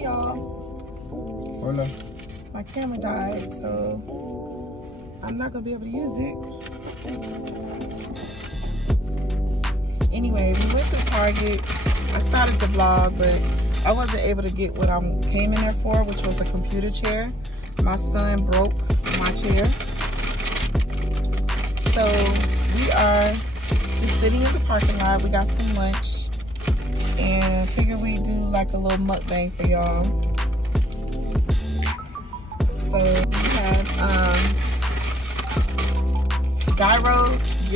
Hey y'all. Hola. My camera died, so I'm not gonna be able to use it. Anyway, we went to Target. I started to vlog, but I wasn't able to get what I came in there for, which was a computer chair. My son broke my chair. So we are just sitting in the parking lot. We got some lunch and figured we'd do like a little mukbang for y'all. So we have gyros.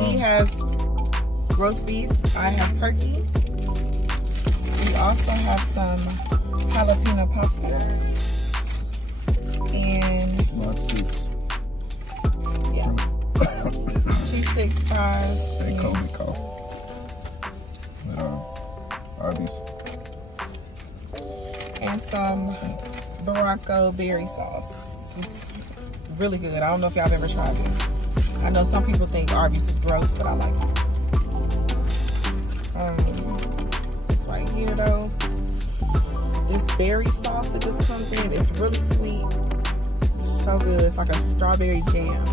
He has roast beef. I have turkey. We also have some jalapeno poppers and sticks. Yeah. Cheese sticks, fries. They call me cough. Arby's. And some Baracco berry sauce. This is really good. I don't know if y'all have ever tried this. I know some people think Arby's is gross, but I like it. It's right here though. This berry sauce that just comes in, it's really sweet. So good. It's like a strawberry jam.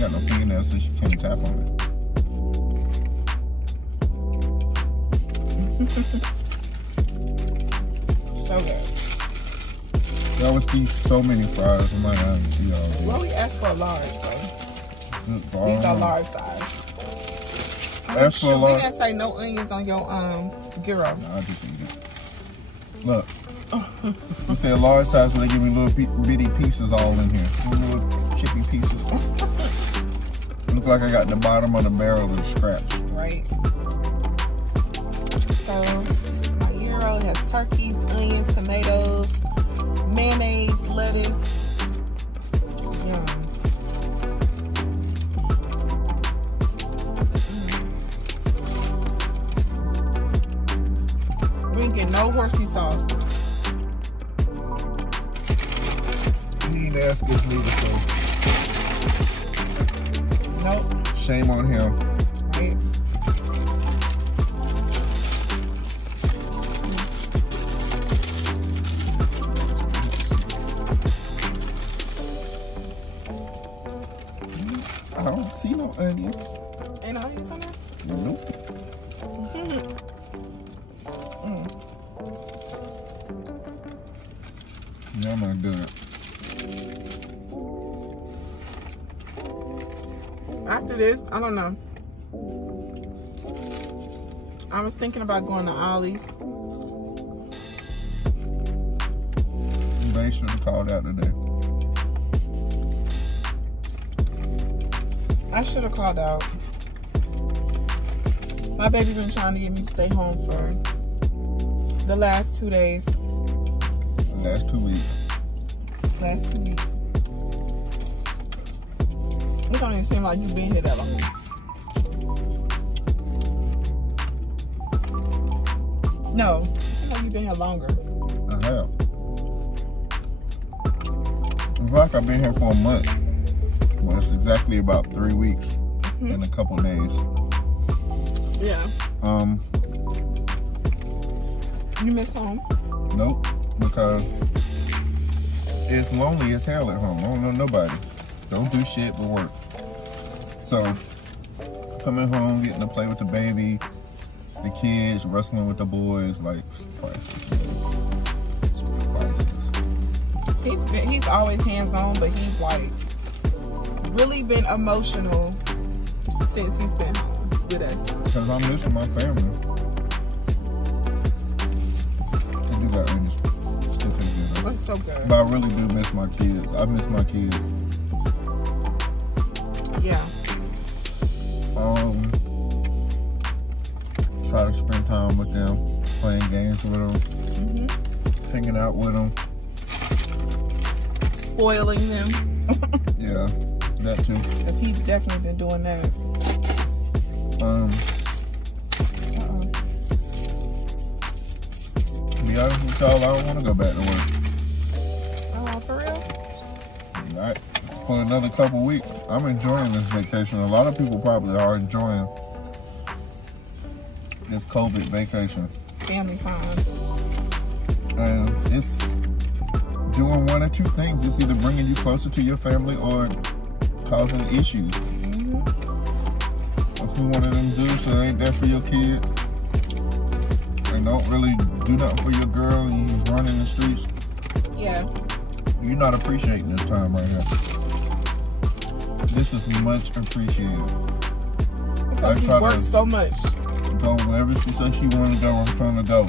Got no fingernails, so she can't tap on it. So good. There always be so many fries. I'm like, well, we asked for a large, so these are large size. Ask for a large. We didn't say no onions on your gyro. Nah, I just eat it. Look, you say a large size, so they give me little bitty pieces all in here. Little chippy pieces. Looks like I got the bottom of the barrel of the scraps. Right. So, my gyro has turkeys, onions, tomatoes, mayonnaise, lettuce. Yum. We ain't get no horsey sauce. He ain't ask us neither, so. Nope. Shame on him. Right. I don't see no onions. Ain't no onions on there? Nope. Yeah, man, good. After this, I don't know. I was thinking about going to Ollie's. They should have called out today. I should have called out. My baby been trying to get me to stay home for the last 2 days. The last 2 weeks. Last 2 weeks. It don't even seem like you've been here that long. No, it seems like you've been here longer. I have. It's like I've been here for a month. Well, it's exactly about 3 weeks and a couple days. Yeah. You miss home? Nope, because it's lonely as hell at home. I don't know nobody. Don't do shit but work. So, coming home, getting to play with the baby, the kids, wrestling with the boys, like, priceless. He's always hands-on, but he's like really been emotional since he's been home with us. Because I'm missing my family. I do got Ernest. Still taking it. That's so good. But I really do miss my kids. I miss my kids. Yeah. Try to spend time with them, playing games with them, hanging out with them. Spoiling them. Yeah, that too. Because he's definitely been doing that. To be honest with y'all, I don't want to go back to work. Oh, for real? Not for another couple weeks. I'm enjoying this vacation. A lot of people probably are enjoying this COVID vacation. Family time. And it's doing one or two things. It's either bringing you closer to your family or causing issues. If you one of them dudes that ain't there for your kids and don't really do nothing for your girl and you just running the streets, yeah, you're not appreciating this time right here. This is much appreciated. Because he worked so much. Go wherever she said she wanted to go, I'm trying to go.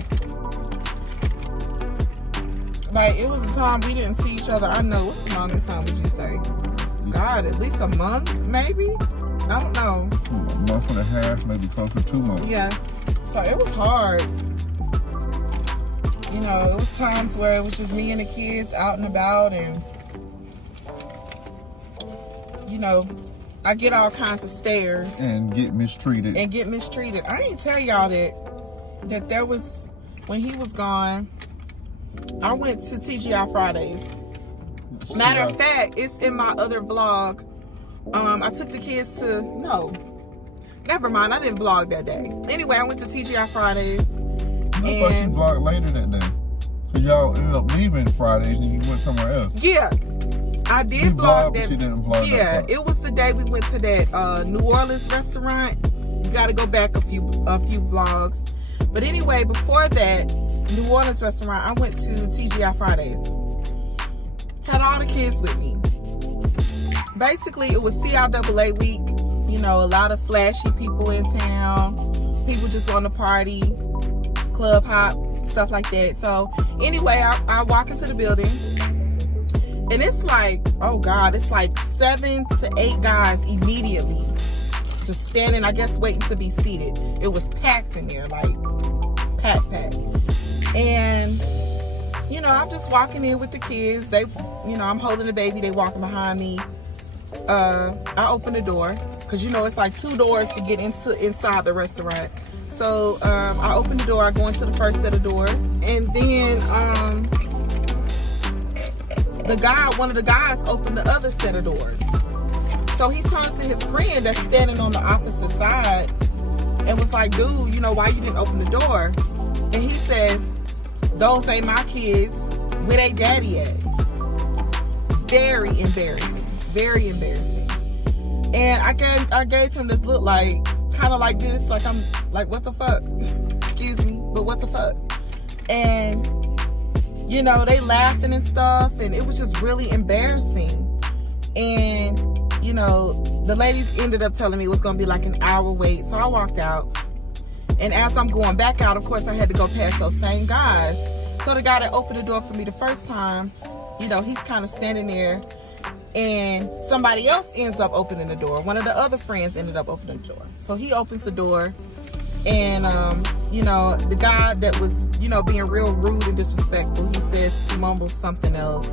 Like, it was a time we didn't see each other. I know, what's the longest time would you say? God, at least a month, maybe? I don't know. A month and a half, maybe close to 2 months. Yeah. So it was hard. You know, it was times where it was just me and the kids out and about, and you know, I get all kinds of stares. And get mistreated. I didn't tell y'all that there was, when he was gone, I went to TGI Fridays. Matter of fact, it's in my other vlog. I took the kids to, no, never mind, I didn't vlog that day. Anyway, I went to TGI Fridays. I thought you vlogged later that day. Because y'all ended up leaving Fridays and you went somewhere else. Yeah, I did vlog that. You didn't vlog yeah, that it was the day we went to that New Orleans restaurant. You got to go back a few vlogs. But anyway, before that New Orleans restaurant, I went to TGI Fridays. Had all the kids with me. Basically, it was CIAA week. You know, a lot of flashy people in town. People just want to party, club hop, stuff like that. So anyway, I walk into the building. And it's like, oh God, it's like 7 to 8 guys immediately. Just standing, I guess, waiting to be seated. It was packed in there, like packed. And, you know, I'm just walking in with the kids. They, you know, I'm holding the baby. They walking behind me. I open the door because, you know, it's like 2 doors to get inside the restaurant. So I open the door. I go into the first set of doors, and then one of the guys opened the other set of doors. So he turns to his friend that's standing on the opposite side and was like, dude, you know, why you didn't open the door? And he says, those ain't my kids. Where they daddy at? Very embarrassing. Very embarrassing. And I gave him this look, like, kind of like this, like I'm like, what the fuck? Excuse me, but what the fuck? And, you know, they laughing and stuff, and it was just really embarrassing. And, you know, the ladies ended up telling me it was going to be like an hour wait. So I walked out. And as I'm going back out, of course, I had to go past those same guys. So the guy that opened the door for me the first time, you know, he's kind of standing there. And somebody else ends up opening the door. One of the other friends ended up opening the door. So he opens the door. And, you know, the guy that was, you know, being real rude and disrespectful, he mumbles something else,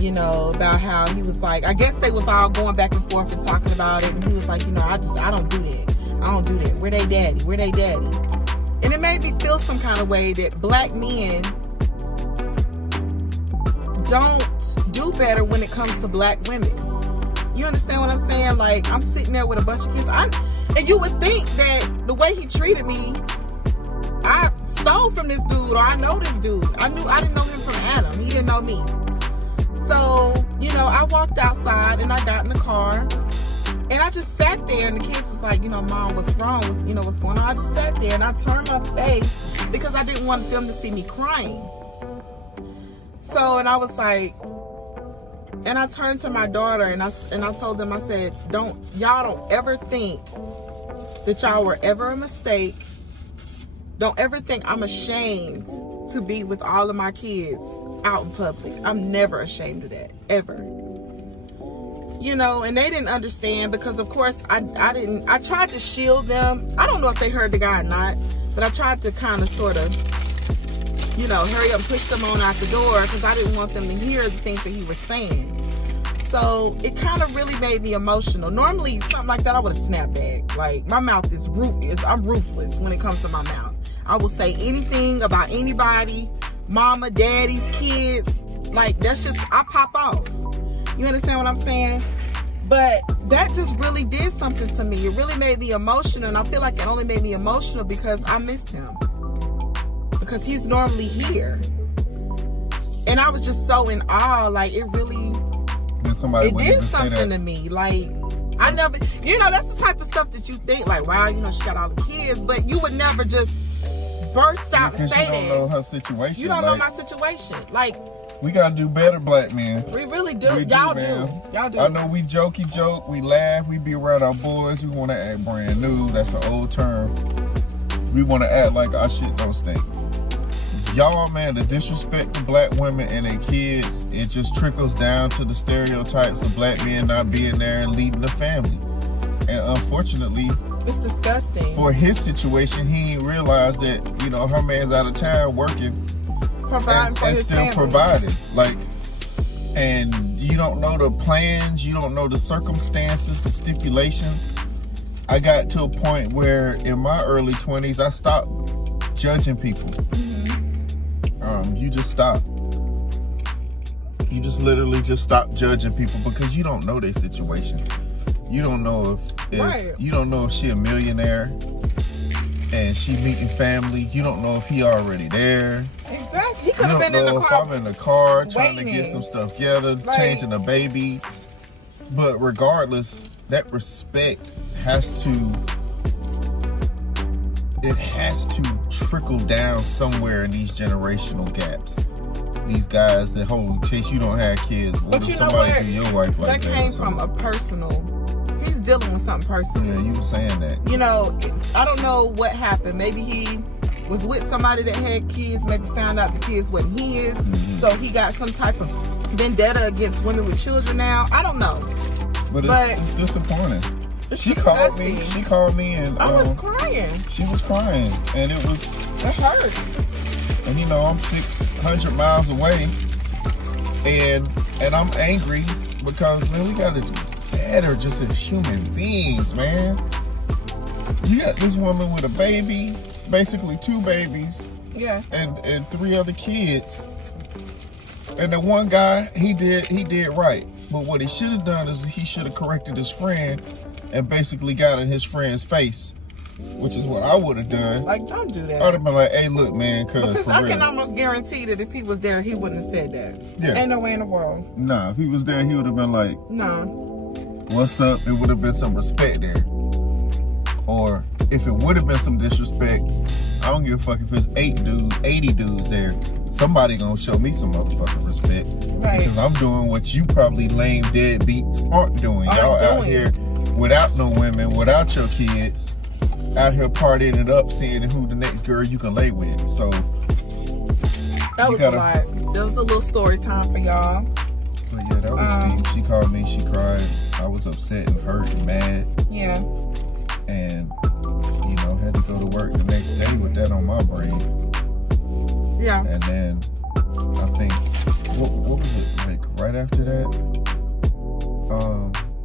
you know, about how he was like, I guess they was all going back and forth and talking about it. And he was like, you know, I don't do that. I don't do that. Where they daddy? Where they daddy? And it made me feel some kind of way that black men don't do better when it comes to black women. You understand what I'm saying? Like, I'm sitting there with a bunch of kids. And you would think that the way he treated me, I stole from this dude, or I know this dude. I didn't know him from Adam. He didn't know me. So, you know, I walked outside and I got in the car. And I just sat there, and the kids was like, you know, Mom, what's wrong? You know, what's going on? I just sat there and I turned my face because I didn't want them to see me crying. So, and I was like, and I turned to my daughter and I told them, I said, y'all don't ever think that y'all were ever a mistake. Don't ever think I'm ashamed to be with all of my kids out in public. I'm never ashamed of that, ever. You know, and they didn't understand because, of course, I tried to shield them. I don't know if they heard the guy or not, but I tried to kind of sort of, you know, hurry up and push them on out the door because I didn't want them to hear the things that he was saying. So So it kind of really made me emotional. Normally, something like that, I would have snapped back. Like, my mouth is I'm ruthless when it comes to my mouth. I will say anything about anybody, mama, daddy, kids. Like, that's just, I pop off. You understand what I'm saying? But that just really did something to me. It really made me emotional. And I feel like it only made me emotional because I missed him. Because he's normally here. And I was just so in awe. Like, it really... It did something to me. Like, I never, you know, that's the type of stuff that you think, like, wow, you know, she got all the kids, but you would never just burst out and say that. You don't know her situation. You don't know my situation. Like, we gotta do better, black men. We really do. Y'all do. Y'all do. I know we joke, we laugh, we be around our boys, we want to act brand new. That's an old term. We want to act like our shit don't stink. Y'all, man, the disrespect to black women and their kids, it just trickles down to the stereotypes of black men not being there and leading the family. And unfortunately, it's disgusting. For his situation, he didn't realize that, you know, her man's out of town working, providing for his still family. Providing. Like, and you don't know the plans, you don't know the circumstances, the stipulations. I got to a point where in my early 20s, I stopped judging people. You just stop. You just literally just stop judging people because you don't know their situation. You don't know if right. You don't know if she a millionaire and she meeting family. You don't know if he already there. Exactly. He could have been in the car. If I'm in the car trying waiting. to get some stuff together, changing a baby. But regardless, that respect has to trickle down somewhere in these generational gaps. These guys that hold Chase, you don't have kids. What but if you know somebody what? do your wife like that? That came from a personal. He's dealing with something personal. Yeah, you were saying that. You know, I don't know what happened. Maybe he was with somebody that had kids. Maybe found out the kids wasn't his. So he got some type of vendetta against women with children now. I don't know. But it's disappointing. She called me and I was crying. She was crying and it hurt. And you know, I'm 600 miles away and I'm angry because, man, we gotta do better just as human beings, man. You got this woman with a baby, basically 2 babies, yeah, and 3 other kids. And the one guy, he did right. But what he should have done is he should have corrected his friend and basically got in his friend's face, which is what I would have done. Like, don't do that. I would have been like, hey, look, man, because I can almost guarantee that if he was there, he wouldn't have said that. Yeah. Ain't no way in the world. Nah, if he was there, he would have been like, no. What's up? It would have been some respect there. Or if it would have been some disrespect, I don't give a fuck if it's 80 dudes there. Somebody gonna show me some motherfucking respect. Right. Because I'm doing what you probably lame deadbeats aren't doing. Y'all out here without no women, without your kids, out here partying it up, seeing who the next girl you can lay with. So that was a lot. That was a little story time for y'all. But yeah, that was deep. She called me, she cried. I was upset and hurt and mad. Yeah. And you know, had to go to work the next day with that on my brain. Yeah. And then I think what was it like right after that?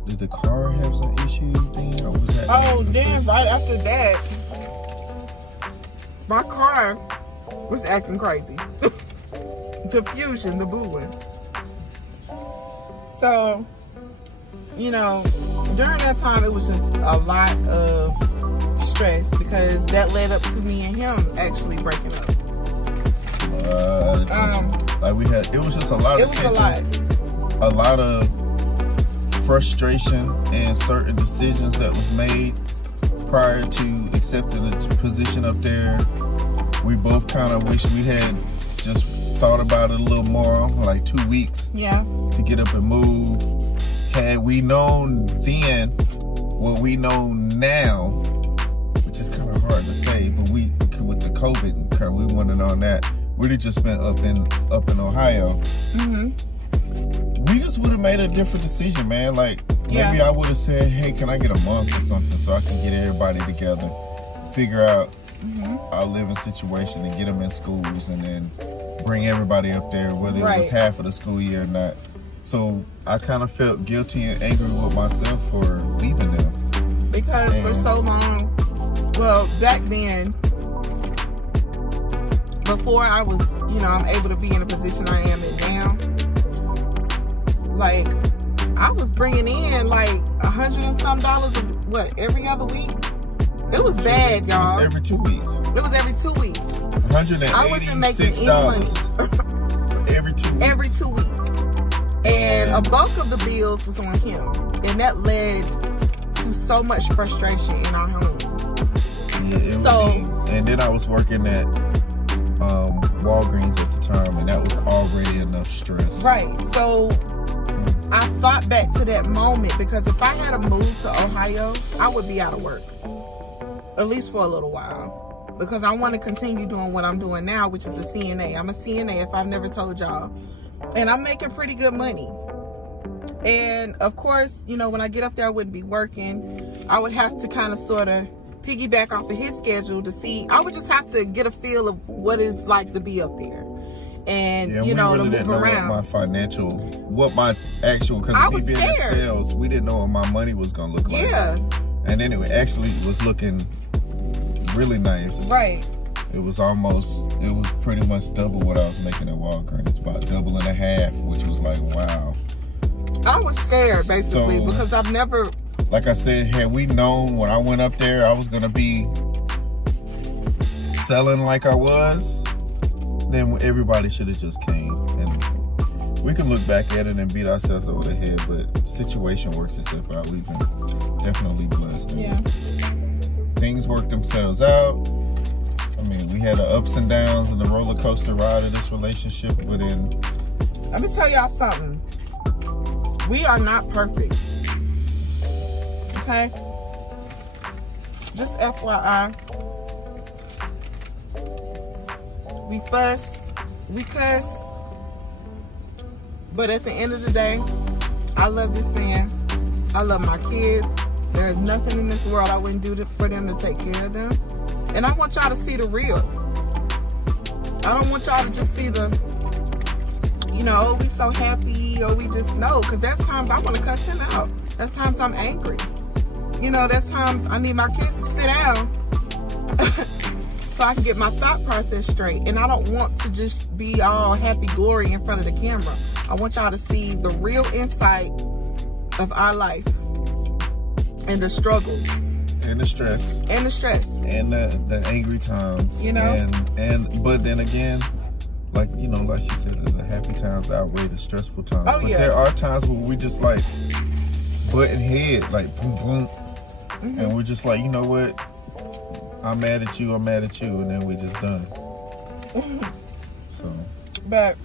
Did the car have some issues then? Or was that then right after that, my car was acting crazy. The Fusion, the blue one. So, you know, during that time it was just a lot of stress because that led up to me and him actually breaking up. Like we had, it was just a lot of tension, a lot of frustration and certain decisions that was made prior to accepting the position up there. We both kind of wish we had just thought about it a little more, like 2 weeks to get up and move. Had we known then what we know now, which is kind of hard to say, but with the COVID, we wouldn't have known that. We'd have just been up in Ohio. We just would have made a different decision, man. Like, maybe I would have said, hey, can I get a month or something so I can get everybody together, figure out our living situation and get them in schools and then bring everybody up there, whether it was half of the school year or not. So I kind of felt guilty and angry with myself for leaving them. Because for so long, well, back then, before I was, you know, I'm able to be in the position I am in now, like, I was bringing in like $100 and some of what, every other week? It was bad, y'all. It was every 2 weeks. It was every 2 weeks. $186 I wasn't making any money. Every 2 weeks. Every 2 weeks. And a bulk of the bills was on him. And that led to so much frustration in our home. Yeah, and then I was working at Walgreens at the time, and that was already enough stress. Right. So I thought back to that moment, because if I had moved to Ohio, I would be out of work. At least for a little while. Because I want to continue doing what I'm doing now, which is a CNA. I'm a CNA, if I've never told y'all. And I'm making pretty good money. And of course, you know, when I get up there, I wouldn't be working. I would have to kind of sort of piggyback off of his schedule to see. I would just have to get a feel of what it's like to be up there. And, yeah, you know, really to move around. What my actual, because me being in sales, we didn't know what my money was going to look like. Yeah. And then it actually was looking really nice. Right. It was pretty much double what I was making at Walgreens. About double and a half, which was like, wow. I was scared, basically, because I've never... Like I said, had we known when I went up there, I was going to be selling like I was, then everybody should have just came. And we can look back at it and beat ourselves over the head, but situation works itself out. We've been definitely blessed. Yeah. Things work themselves out. I mean, we had the ups and downs and the roller coaster ride of this relationship, but then... Let me tell y'all something. We are not perfect. Okay? Just FYI. We fuss. We cuss. But at the end of the day, I love this man. I love my kids. There is nothing in this world I wouldn't do for them to take care of them. And I want y'all to see the real. I don't want y'all to just see the, you know, oh, we so happy, or we just, no. Because there's times I want to cuss him out. There's times I'm angry. You know, there's times I need my kids to sit down so I can get my thought process straight. And I don't want to just be all happy glory in front of the camera. I want y'all to see the real insight of our life and the struggles. And the stress. And the stress. And the angry times. You know? But then again, like, you know, like she said, the happy times outweigh the stressful times. Oh, but yeah. there are times where we just like butting head, like boom, boom. Mm-hmm. And we're just like, you know what? I'm mad at you, and then we just done. So. But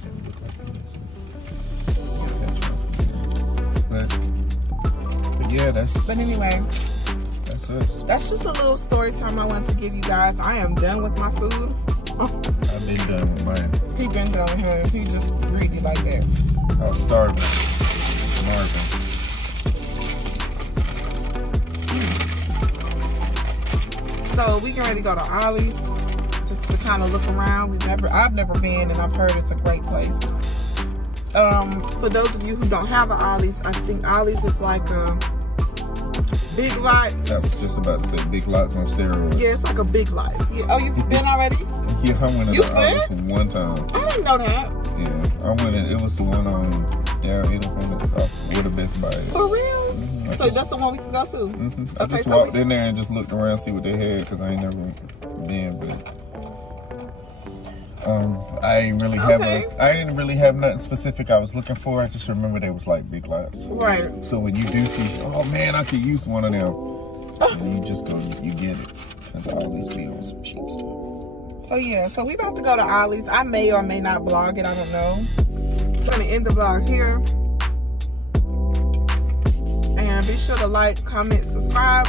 yeah, But anyway. That's us. That's just a little story time I wanted to give you guys. I am done with my food. I've been done with mine. He been done with him. He just greedy like that. I was starving. So we getting ready to go to Ollie's just to kind of look around. I've never been, and I've heard it's a great place. For those of you who don't have an Ollie's, I think Ollie's is like a Big Lots. I was just about to say Big Lots on steroids. Yeah, it's like a Big Lots. Yeah. Oh, you've been already? Yeah, I went to Ollie's one time. I didn't know that. Yeah, I went in. It was the one on down Independence off where the Best Buy is. For real? Mm-hmm. So that's the one we can go to? Mm-hmm. I just walked in there and just looked around, see what they had, because I ain't never been, but I didn't really have nothing specific I was looking for. I just remember they was like Big Lots. Right. So when you do see, oh man, I could use one of them, and you just go, you get it, because I always be on some cheap stuff. So yeah, so we about to go to Ollie's. I may or may not vlog it, I don't know. I'm gonna end the vlog here. And be sure to like, comment, subscribe.